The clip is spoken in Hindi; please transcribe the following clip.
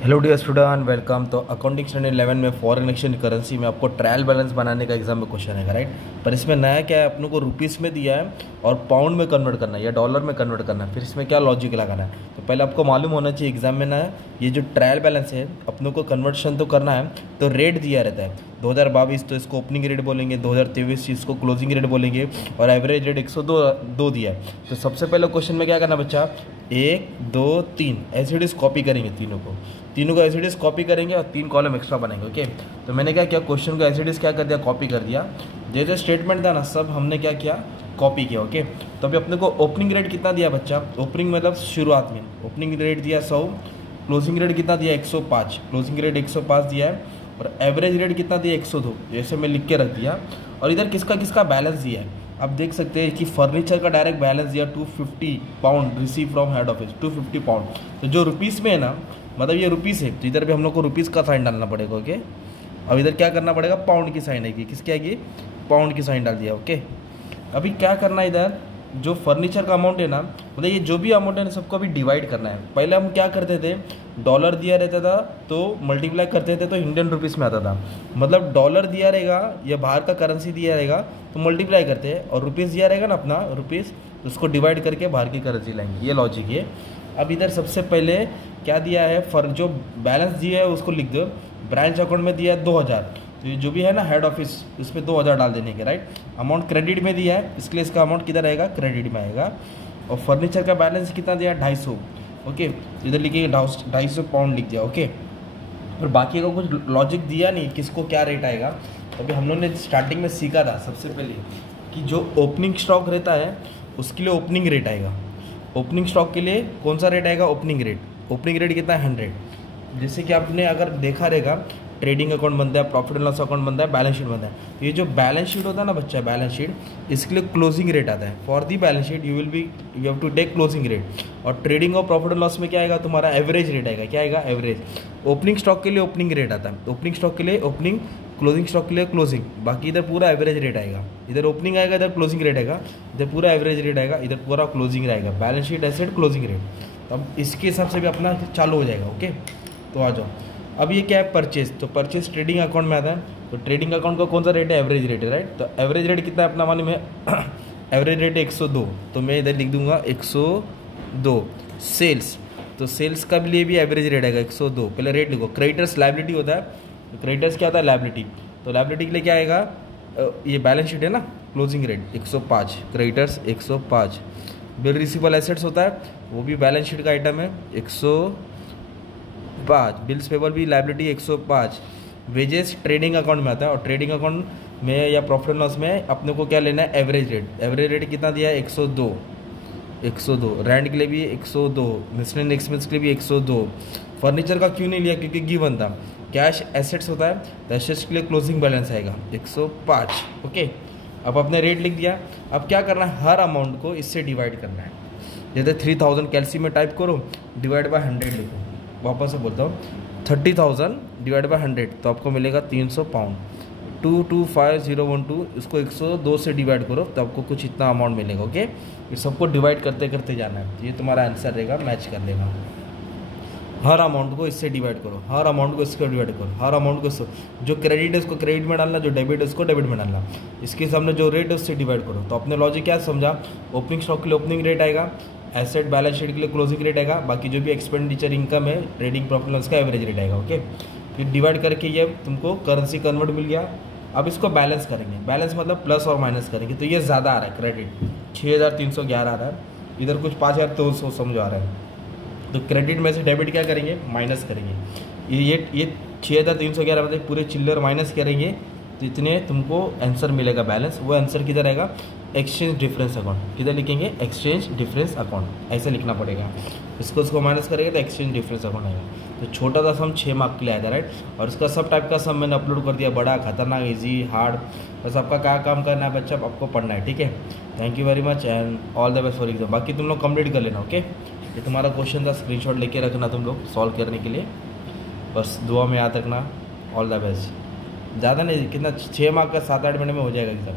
Hello dear student, welcome. तो अकाउंटिंग स्टैंडर्ड 11 में फॉरेन एक्सचेंज करेंसी में आपको ट्रायल बैलेंस बनाने का एग्जाम में क्वेश्चन है, राइट। पर इसमें नया क्या है, अपनों को रुपीस में दिया है और पाउंड में कन्वर्ट करना है या डॉलर में कन्वर्ट करना है। फिर इसमें क्या लॉजिक लगाना है, तो पहले आपको मालूम होना चाहिए एग्जाम में ना, ये जो ट्रायल बैलेंस है अपनों को कन्वर्शन तो करना है। तो रेट दिया रहता है 2022, तो इसको ओपनिंग रेट बोलेंगे, 2023 इसको क्लोजिंग रेट बोलेंगे, और एवरेज रेट 102 दिया है। तो सबसे पहले क्वेश्चन में क्या करना बच्चा, 1 2 3 एसिडिस कॉपी करेंगे, तीनों को एसिडिस कॉपी करेंगे और 3 कॉलम एक्स्ट्रा बनाएंगे। ओके, तो मैंने क्या किया, क्वेश्चन को एसिडिस क्या कर दिया, कॉपी कर दिया। जैसे स्टेटमेंट था ना, सब हमने क्या किया, कॉपी किया। ओके, तो अभी अपने को ओपनिंग रेट कितना दिया बच्चा, ओपनिंग मतलब शुरुआत में ओपनिंग रेट दिया 100, क्लोजिंग रेट कितना दिया 105, क्लोजिंग रेट 105 दिया है, और एवरेज रेट कितना दिया 102, जैसे मैं लिख के रख दिया। और इधर किसका किसका बैलेंस दिया है, आप देख सकते हैं कि फर्नीचर का डायरेक्ट बैलेंस दिया 250 pound receive from head office, 250 pound. तो जो रुपीज़ में है ना, मतलब ये रुपीज़ है, तो इधर भी हम लोग को रुपीज़ का साइन डालना पड़ेगा। ओके, अब इधर क्या करना पड़ेगा, पाउंड की साइन आएगी, किसकी आएगी, पाउंड की साइन डाल दिया। ओके, अभी क्या करना है, इधर जो फर्नीचर का अमाउंट है ना, मतलब ये जो भी अमाउंट है ना, सबको अभी डिवाइड करना है। पहले हम क्या करते थे, डॉलर दिया रहता था तो मल्टीप्लाई करते थे तो इंडियन रुपीज़ में आता था। मतलब डॉलर दिया रहेगा या बाहर का करेंसी दिया रहेगा तो मल्टीप्लाई करते हैं, और रुपीज़ दिया रहेगा ना अपना रुपीज़, उसको डिवाइड करके बाहर की करेंसी लाएंगे। ये लॉजिक है। अब इधर सबसे पहले क्या दिया है, जो बैलेंस दिया है उसको लिख दो। ब्रांच अकाउंट में दिया है 2000, तो ये जो भी है ना हेड ऑफिस, इस पर 2000 डाल देने के, राइट। अमाउंट क्रेडिट में दिया है, इसके लिए इसका अमाउंट किधर आएगा, क्रेडिट में आएगा। और फर्नीचर का बैलेंस कितना दिया, 250। ओके, इधर लिखिए 250 पाउंड लिख दिया। ओके, और बाकी का कुछ लॉजिक दिया नहीं, किसको क्या रेट आएगा। तो अभी हम लोग ने स्टार्टिंग में सीखा था सबसे पहले कि जो ओपनिंग स्टॉक रहता है उसके लिए ओपनिंग रेट आएगा। ओपनिंग स्टॉक के लिए कौन सा रेट आएगा, ओपनिंग रेट। ओपनिंग रेट कितना है, 100। जैसे कि आपने अगर देखा रहेगा, ट्रेडिंग अकाउंट बनता है, प्रॉफिट एंड लॉस अकाउंट बनता है, बैलेंस शीट बनता है। तो ये जो बैलेंस शीट होता है ना बच्चा, बैलेंस शीट, इसके लिए क्लोजिंग रेट आता है। For the balance sheet you have to take closing rate. और ट्रेडिंग और प्रॉफिट एंड लॉस में क्या आएगा, तुम्हारा एवरेज रेट आएगा। क्या आएगा, एवरेज। ओपनिंग स्टॉक के लिए ओपनिंग रेट आता है, ओपनिंग स्टॉक के लिए ओपनिंग, क्लोजिंग स्टॉक के लिए क्लोजिंग। बाकी इधर पूरा एवरेज रेट आएगा, इधर ओपनिंग आएगा, इधर क्लोजिंग रेट आएगा, इधर पूरा एवरेज रेट आएगा, इधर पूरा क्लोजिंग रहेगा। Balance sheet asset closing rate, तो अब इसके हिसाब से भी अपना चालू हो जाएगा। ओके, तो आ जाओ। अब ये क्या है, परचेज। तो परचेज ट्रेडिंग अकाउंट में आता है, तो ट्रेडिंग अकाउंट का कौन सा रेट है, एवरेज रेट है, राइट। तो एवरेज रेट कितना है अपना मालूम है, एवरेज रेट 102, तो मैं इधर लिख दूंगा 102। सेल्स, तो सेल्स का लिए भी एवरेज रेट आएगा 102। पहले रेट लिखो। क्रेडिटर्स लायबिलिटी होता है, तो क्रेडिटर्स क्या होता है, लायबिलिटी। तो लायबिलिटी के लिए क्या आएगा, ये बैलेंस शीट है ना, closing rate 105, creditors 105। Bill receivable assets होता है, वो भी बैलेंस शीट का आइटम है, 105। बिल्स पेबल भी लायबिलिटी 105। वेजेस ट्रेडिंग अकाउंट में आता है, और ट्रेडिंग अकाउंट में या प्रॉफिट एंड लॉस में अपने को क्या लेना है, एवरेज रेट। एवरेज रेट कितना दिया है, 102, 102। रेंट के लिए भी 102, मिसलेनियस एक्सपेंस के लिए भी 102। फर्नीचर का क्यों नहीं लिया, क्योंकि गिवन था। कैश एसेट्स होता है, तो एसेट्स के लिए क्लोजिंग बैलेंस आएगा 105। ओके, अब आपने रेट लिख दिया। अब क्या करना है, हर अमाउंट को इससे डिवाइड करना है। जैसे 3000 कैल्सी में टाइप करो, डिवाइड बाय 100 लिखो। वापस से बोलता हूँ, 30,000 डिवाइड बाय 100, तो आपको मिलेगा 300 पाउंड। 225012, इसको 102 से डिवाइड करो, तो आपको कुछ इतना अमाउंट मिलेगा। ओके, ये सबको डिवाइड करते करते जाना है, ये तुम्हारा आंसर रहेगा, मैच कर लेगा। हर अमाउंट को इससे डिवाइड करो, हर अमाउंट को इसको डिवाइड करो, हर अमाउंट को जो क्रेडिट है उसको क्रेडिट में डालना, जो डेबिट है उसको डेबिट में डालना। इसके सामने जो रेट है उससे डिवाइड करो। तो अपने लॉजिक क्या समझा, ओपनिंग स्टॉक के लिए ओपनिंग रेट आएगा, एसेट बैलेंस शीट के लिए क्लोजिंग रेट आएगा, बाकी जो भी एक्सपेंडिचर इनकम है, ट्रेडिंग प्रॉफिट लॉस का एवरेज रेट आएगा। ओके, फिर डिवाइड करके ये तुमको करेंसी कन्वर्ट मिल गया। अब इसको बैलेंस करेंगे, बैलेंस मतलब प्लस और माइनस करेंगे। तो ये ज़्यादा आ रहा है, क्रेडिट 6311 आ रहा है, इधर कुछ 5200 समझ आ रहा है। तो क्रेडिट में से डेबिट क्या करेंगे, माइनस करेंगे। ये 6311 मतलब पूरे चिल्लर माइनस करेंगे, तो इतने तुमको आंसर मिलेगा बैलेंस। वो आंसर किधर आएगा, एक्सचेंज डिफरेंस अकाउंट। किधर लिखेंगे, एक्सचेंज डिफरेंस अकाउंट, ऐसे लिखना पड़ेगा। इसको माइनस करेंगे तो एक्सचेंज डिफरेंस अकाउंट आएगा। तो छोटा सा सम 6 मार्क के लिए आया था, राइट। और उसका सब टाइप का सम मैंने अपलोड कर दिया, बड़ा, खतरनाक, इजी, हार्ड। बस आपका क्या काम करना है बच्चा, आपको पढ़ना है, ठीक है। Thank you very much and all the best for exam. बाकी तुम लोग कंप्लीट कर लेना। ओके, ये तुम्हारा क्वेश्चन था, स्क्रीनशॉट लेके रखना तुम लोग सॉल्व करने के लिए। बस दुआ में याद रखना। All the best. ज़्यादा नहीं, कितना 6 मार्क का 7-8 मिनट में हो जाएगा एग्जाम।